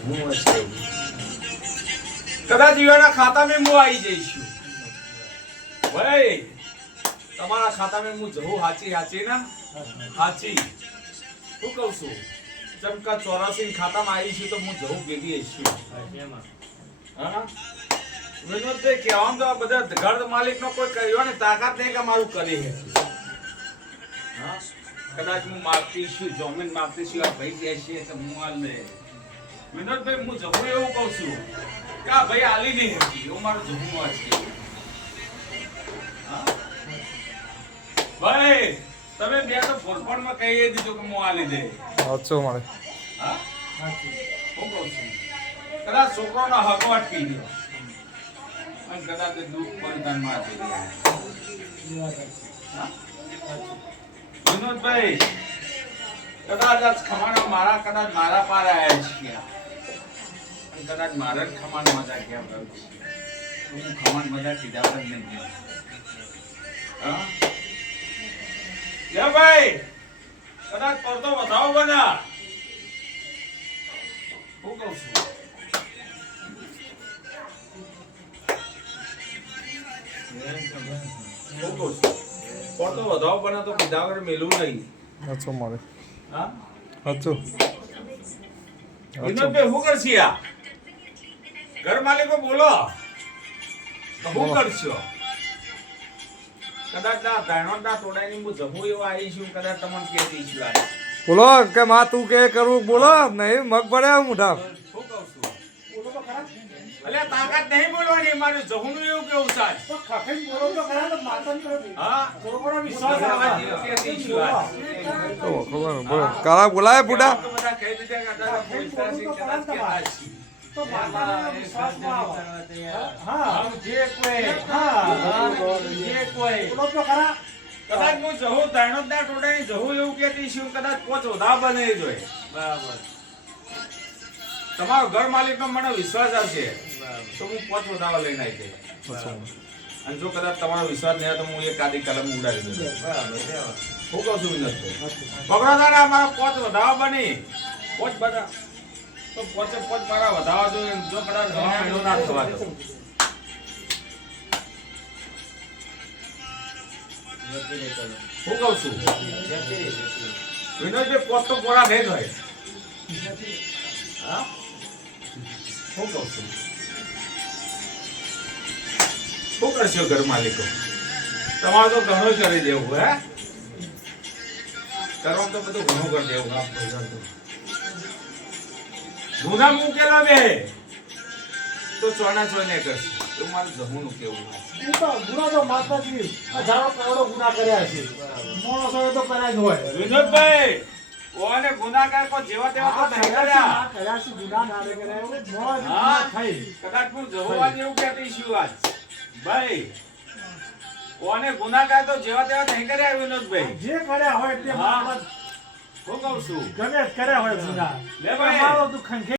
હું છે કદાચ ઈવાના ખાતામાં હું આવી જઈશું ભાઈ તમારા ખાતામાં હું જવું હાચી ના હાચી હું કહું છું ચમકા 84 ખાતામાં આવી છું તો હું જવું ભેગી આવીશું હા વિનોદભાઈ કહેવામાં તો બધા ઘર માલિકનો કોઈ કર્યો ને તાકાત નહીં કે મારું કરી હે હા કદાચ હું માગતી છું જમીન માગતી છું આ ભાઈ કહે છે તો હું હાલ લે વિનોદભાઈ હું જવું એવું કહું છું કે આ ભાઈ હાલી નહીં હતી એવું મારું જવું વાત છે ભાઈ તમે બે તો ફોરફોનમાં કહી દીધું કે હું હાલી દે અચ્છો મળે હા હું કહું છું કદાચ છોકરોનો હક અટકી ગયો અને કદાચ દુઃખ પણ ધનમાં વિનોદભાઈ કદાચ આજ ખમાનો કદાચ મારા પાર આવ્યા છે કદાચ મારા જ ખમાન મજા ક્યાં કરું હું ખમાન મજા કીધા જ નહીં હા લે ભાઈ કદાચ પડતો વધાવો બના હું કહું છું પડતો વધાવો બના તો કીધા વગર મેલું નહીં અચ્છો મળે હા અચ્છો વિનોદભાઈ શું કરશી આ ઘર માલિકો બોલો શું કરશો કદાચ ના દાણોડા તોડાની હું જમું એવો આવી છું કદાચ તમને કે દઈશું આ બોલો કે માં તું કે કરું બોલો નહીં મગ પડ્યા મોઢા શું કહું છું બોલો તો ખરા અલ્યા તાકાત નહીં બોલવાની મારું જમું એવું કેવું સાચ તો ખફેન બોલો તો ખરા તો માતન કરો હા થોડો વિશ્વાસ આવવા કે દઈશું આ તો ખબર બોલો કાળા બોલાય બુડા બધા કહી દીધા કે દાદા પૈસા છે કદાચ કે આછી તો માતાના વિશ્વાસમાં હા જે કોઈ જે કોઈ બોલો તો ખરા કદાચ હું જહું દાણોદના ટોડાની જહું એવું કહેતી છું કદાચ પોચ ઓધા બને જોઈએ બરાબર તમારો ઘર માલિકનો મને વિશ્વાસ આવશે તો હું પોચ ઓધાવા લઈને આવી જઈશ અને જો કદાચ તમારો વિશ્વાસ નહીં તો હું એક આદી કલમ ઉડાડી દઉં બરાબર હું કહું છું વિનોદભાઈ પકડો તારા મારા પોચ વધાવા બની પોચ બધા તો પોચે પોચ મારા વધાવા જોઈએ જો કદાચ મહિનો ના થવા દો હું કહું છું વિનોદભાઈ પોચ તો પોરા નહીં હોય હા હું કહું છું શું કરશો ઘર માલિકો તમારે તો ઘણું કરી દેવું હે કરવાનું તો બધું ઘણું કરી દેવું ગુના મૂકેલા બે તો ચોના ચોને કરશે તો મારું જમવાનું કેવું ગુના તો માતાજી હજારો કરોડો ગુના કર્યા છે માણસો તો કર્યા જ હોય વિનોદભાઈ ઓને ગુનાકાર કો જેવા તેવા તો નહીં કર્યા કર્યા છે ગુના ના કર્યા એવું મોજ હા થઈ કદાચ હું જવાન એવું કહેતી છું આજ ભાઈ ઓને ગુનાકાર તો જેવા તેવા નહીં કર્યા વિનોદભાઈ જે કર્યા હોય તે હા હું કહું છું ગમે કર્યા હોય ગુના લે ભાઈ મારો દુઃખ